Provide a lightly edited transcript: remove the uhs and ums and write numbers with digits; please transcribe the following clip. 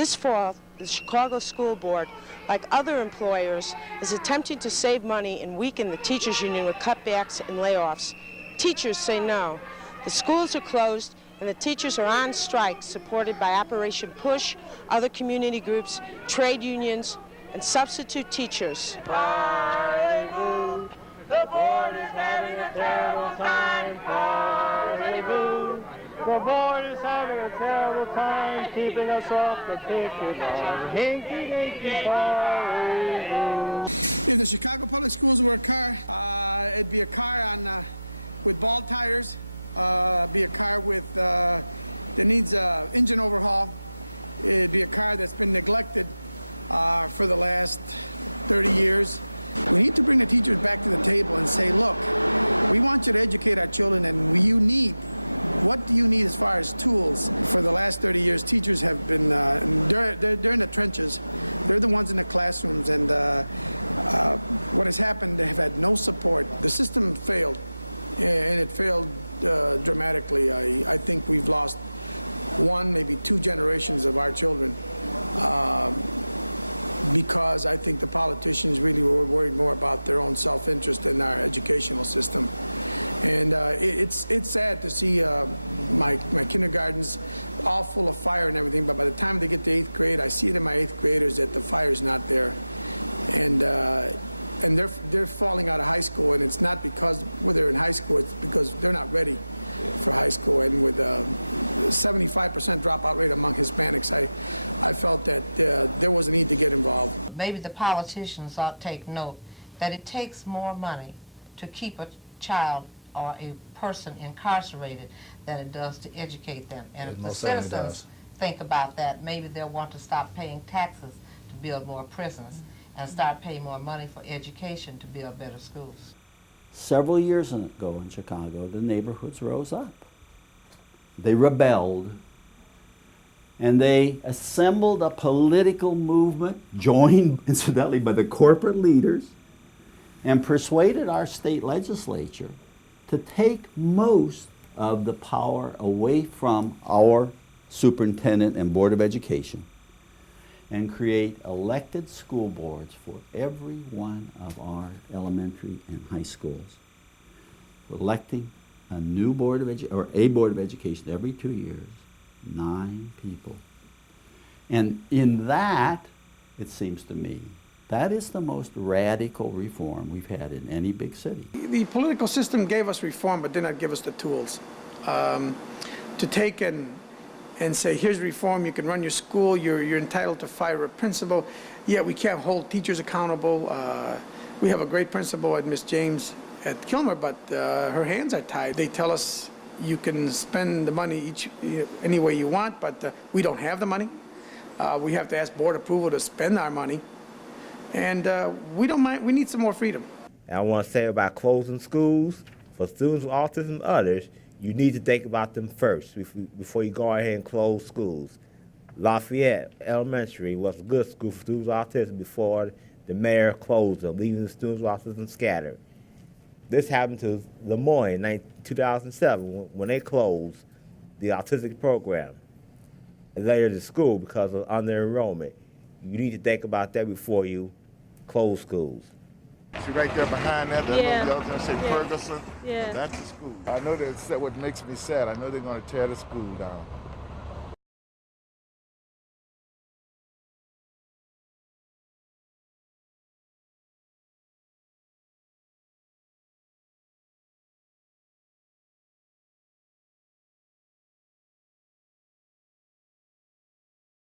This fall, the Chicago School Board, like other employers, is attempting to save money and weaken the teachers' union with cutbacks and layoffs. Teachers say no. The schools are closed and the teachers are on strike, supported by Operation Push, other community groups, trade unions, and substitute teachers. Party-boo, the board is having a terrible time. Party-boo, the board is having a terrible time, keeping us off the picket line. Hinky-dinky party-boo. If the Chicago Public Schools were a car, it'd be a car on with bald tires. Be a car with that needs engine overhaul. It'd be a car that's been neglected for the last 30 years. We need to bring the teachers back to the table and say, look, we want you to educate our children, and what do you need as far as tools? For the last 30 years, teachers have been, they're in the trenches. They're the ones in the classrooms, and what has happened, they have had no support. The system failed, and it failed dramatically. I think we've lost one, maybe two generations of our children because I think the politicians really were worried more about their own self-interest than our educational system. And it's sad to see my kindergartens all full of fire and everything, but by the time they get to 8th grade, I see it in my 8th graders that the fire's not there. And they're falling out of high school, and it's not because they're in high school, it's because they're not ready for high school. And with a 75% dropout rate among Hispanics, I felt that there was a need to get involved. Maybe the politicians ought to take note that it takes more money to keep a child or a person incarcerated than it does to educate them. And if the citizens think about that, maybe they'll want to stop paying taxes to build more prisons and start paying more money for education to build better schools. Several years ago in Chicago, the neighborhoods rose up. They rebelled, and they assembled a political movement, joined, incidentally, by the corporate leaders, and persuaded our state legislature to take most of the power away from our superintendent and board of education and create elected school boards for every one of our elementary and high schools. We're electing a new board of a board of education every 2 years, 9 people. And in that, it seems to me, that is the most radical reform we've had in any big city. The political system gave us reform, but did not give us the tools to take and say, here's reform, you can run your school, you're entitled to fire a principal. Yeah, we can't hold teachers accountable. We have a great principal at Miss James at Kilmer, but her hands are tied. They tell us you can spend the money any way you want, but we don't have the money. We have to ask board approval to spend our money. And we don't mind, we need some more freedom. And I want to say about closing schools, for students with autism and others, you need to think about them first before you go ahead and close schools. Lafayette Elementary was a good school for students with autism before the mayor closed them, leaving the students with autism scattered. This happened to Lemoyne in 2007 when they closed the autistic program. And later the school because of under-enrollment. You need to think about that before you close schools. See right there behind that, little building, say Ferguson. Yeah. That's the school. I know that's what makes me sad. I know they're going to tear the school down.